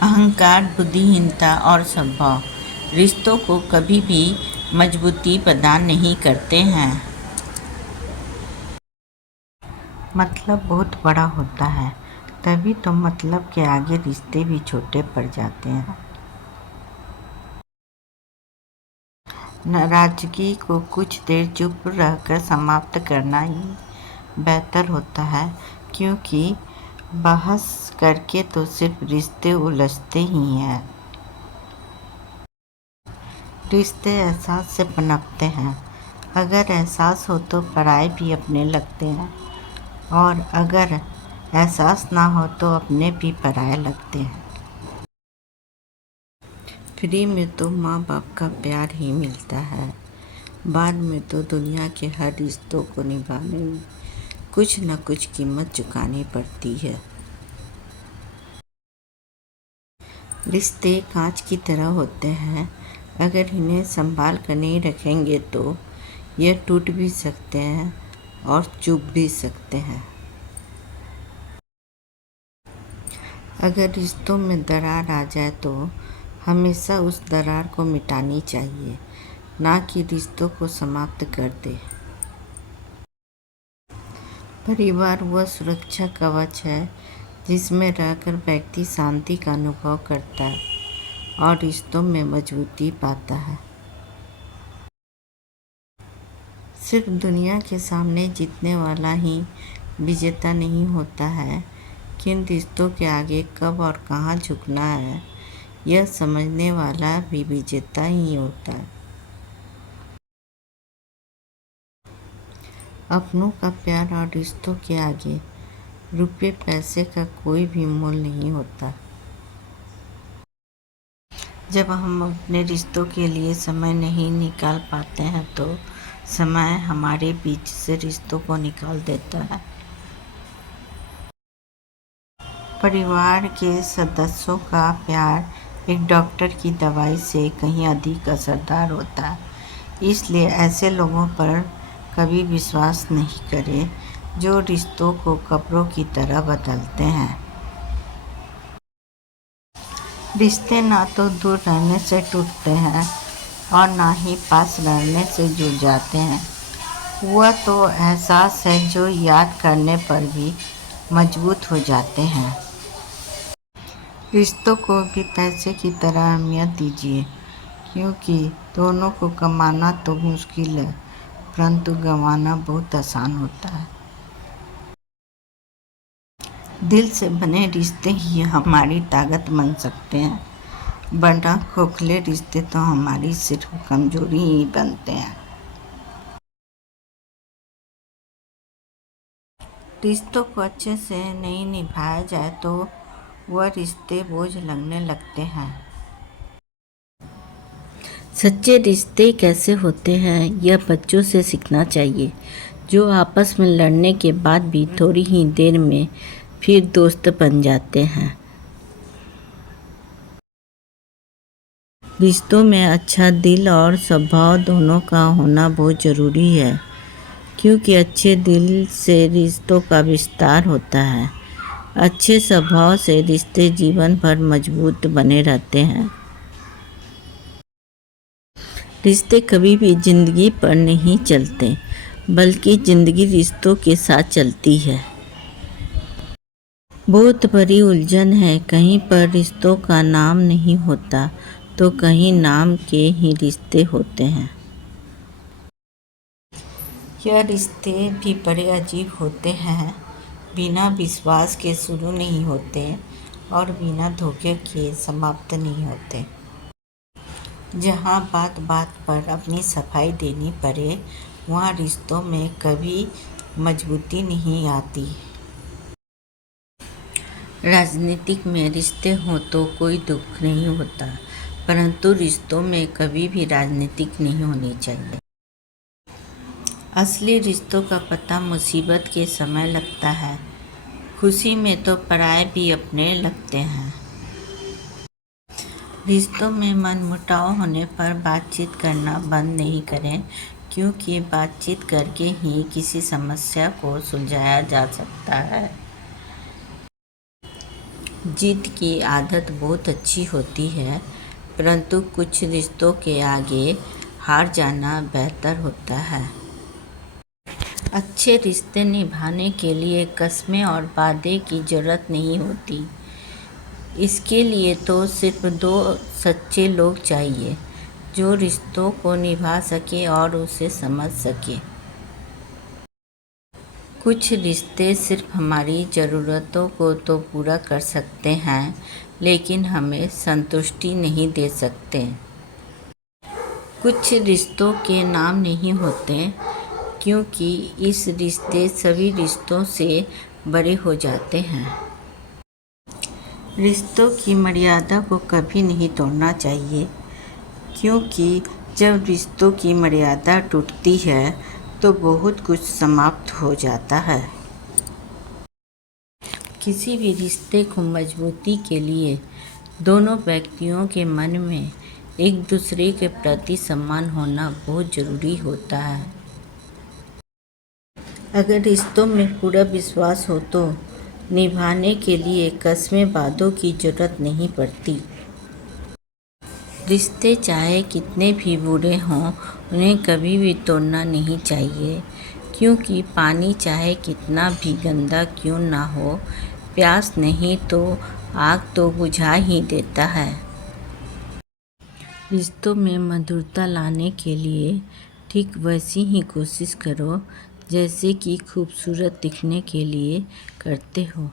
अहंकार, बुद्धिहीनता और स्वभाव रिश्तों को कभी भी मजबूती प्रदान नहीं करते हैं। मतलब बहुत बड़ा होता है, तभी तो मतलब के आगे रिश्ते भी छोटे पड़ जाते हैं। नाराजगी को कुछ देर चुप रहकर समाप्त करना ही बेहतर होता है, क्योंकि बहस करके तो सिर्फ रिश्ते उलझते ही हैं। रिश्ते एहसास से पनपते हैं। अगर एहसास हो तो पराये भी अपने लगते हैं, और अगर एहसास ना हो तो अपने भी पराये लगते हैं। फ्री में तो माँ बाप का प्यार ही मिलता है, बाद में तो दुनिया के हर रिश्तों को निभाने में कुछ न कुछ कीमत चुकानी पड़ती है। रिश्ते कांच की तरह होते हैं, अगर इन्हें संभाल कर नहीं रखेंगे तो ये टूट भी सकते हैं और चुभ भी सकते हैं। अगर रिश्तों में दरार आ जाए तो हमेशा उस दरार को मिटानी चाहिए, ना कि रिश्तों को समाप्त कर दे। परिवार वह सुरक्षा कवच है जिसमें रहकर व्यक्ति शांति का अनुभव करता है और रिश्तों में मजबूती पाता है। सिर्फ दुनिया के सामने जीतने वाला ही विजेता नहीं होता है, किन रिश्तों के आगे कब और कहाँ झुकना है यह समझने वाला भी विजेता ही होता है। अपनों का प्यार और रिश्तों के आगे रुपये पैसे का कोई भी मोल नहीं होता। जब हम अपने रिश्तों के लिए समय नहीं निकाल पाते हैं तो समय हमारे बीच से रिश्तों को निकाल देता है। परिवार के सदस्यों का प्यार एक डॉक्टर की दवाई से कहीं अधिक असरदार होता है, इसलिए ऐसे लोगों पर कभी विश्वास नहीं करें जो रिश्तों को कपड़ों की तरह बदलते हैं। रिश्ते ना तो दूर रहने से टूटते हैं और ना ही पास रहने से जुड़ जाते हैं। वह तो एहसास है जो याद करने पर भी मजबूत हो जाते हैं। रिश्तों को भी पैसे की तरह अहमियत दीजिए, क्योंकि दोनों को कमाना तो मुश्किल है, परंतु गंवाना बहुत आसान होता है। दिल से बने रिश्ते ही हमारी ताकत बन सकते हैं, वरना खोखले रिश्ते तो हमारी सिर्फ कमजोरी ही बनते हैं। रिश्तों को अच्छे से नहीं निभाया जाए तो वह रिश्ते बोझ लगने लगते हैं। सच्चे रिश्ते कैसे होते हैं यह बच्चों से सीखना चाहिए, जो आपस में लड़ने के बाद भी थोड़ी ही देर में फिर दोस्त बन जाते हैं। रिश्तों में अच्छा दिल और स्वभाव दोनों का होना बहुत ज़रूरी है, क्योंकि अच्छे दिल से रिश्तों का विस्तार होता है। अच्छे स्वभाव से रिश्ते जीवन भर मजबूत बने रहते हैं। रिश्ते कभी भी ज़िंदगी पर नहीं चलते, बल्कि ज़िंदगी रिश्तों के साथ चलती है। बहुत बड़ी उलझन है, कहीं पर रिश्तों का नाम नहीं होता तो कहीं नाम के ही रिश्ते होते हैं। यह रिश्ते भी बड़े अजीब होते हैं, बिना विश्वास के शुरू नहीं होते और बिना धोखे के समाप्त नहीं होते। जहाँ बात बात पर अपनी सफाई देनी पड़े वहाँ रिश्तों में कभी मजबूती नहीं आती। राजनीतिक में रिश्ते हों तो कोई दुख नहीं होता, परंतु रिश्तों में कभी भी राजनीतिक नहीं होनी चाहिए। असली रिश्तों का पता मुसीबत के समय लगता है, खुशी में तो पराये भी अपने लगते हैं। रिश्तों में मनमुटाव होने पर बातचीत करना बंद नहीं करें, क्योंकि बातचीत करके ही किसी समस्या को सुलझाया जा सकता है। जीत की आदत बहुत अच्छी होती है, परंतु कुछ रिश्तों के आगे हार जाना बेहतर होता है। अच्छे रिश्ते निभाने के लिए कस्में और वादे की जरूरत नहीं होती। इसके लिए तो सिर्फ दो सच्चे लोग चाहिए जो रिश्तों को निभा सके और उसे समझ सके। कुछ रिश्ते सिर्फ हमारी ज़रूरतों को तो पूरा कर सकते हैं, लेकिन हमें संतुष्टि नहीं दे सकते। कुछ रिश्तों के नाम नहीं होते, क्योंकि इस रिश्ते सभी रिश्तों से बड़े हो जाते हैं। रिश्तों की मर्यादा को कभी नहीं तोड़ना चाहिए, क्योंकि जब रिश्तों की मर्यादा टूटती है तो बहुत कुछ समाप्त हो जाता है। किसी भी रिश्ते को मजबूती के लिए दोनों व्यक्तियों के मन में एक दूसरे के प्रति सम्मान होना बहुत ज़रूरी होता है। अगर रिश्तों में पूरा विश्वास हो तो निभाने के लिए कस्में वादों की जरूरत नहीं पड़ती। रिश्ते चाहे कितने भी बुरे हों, उन्हें कभी भी तोड़ना नहीं चाहिए, क्योंकि पानी चाहे कितना भी गंदा क्यों ना हो, प्यास नहीं तो आग तो बुझा ही देता है। रिश्तों में मधुरता लाने के लिए ठीक वैसी ही कोशिश करो जैसे कि खूबसूरत दिखने के लिए करते हो।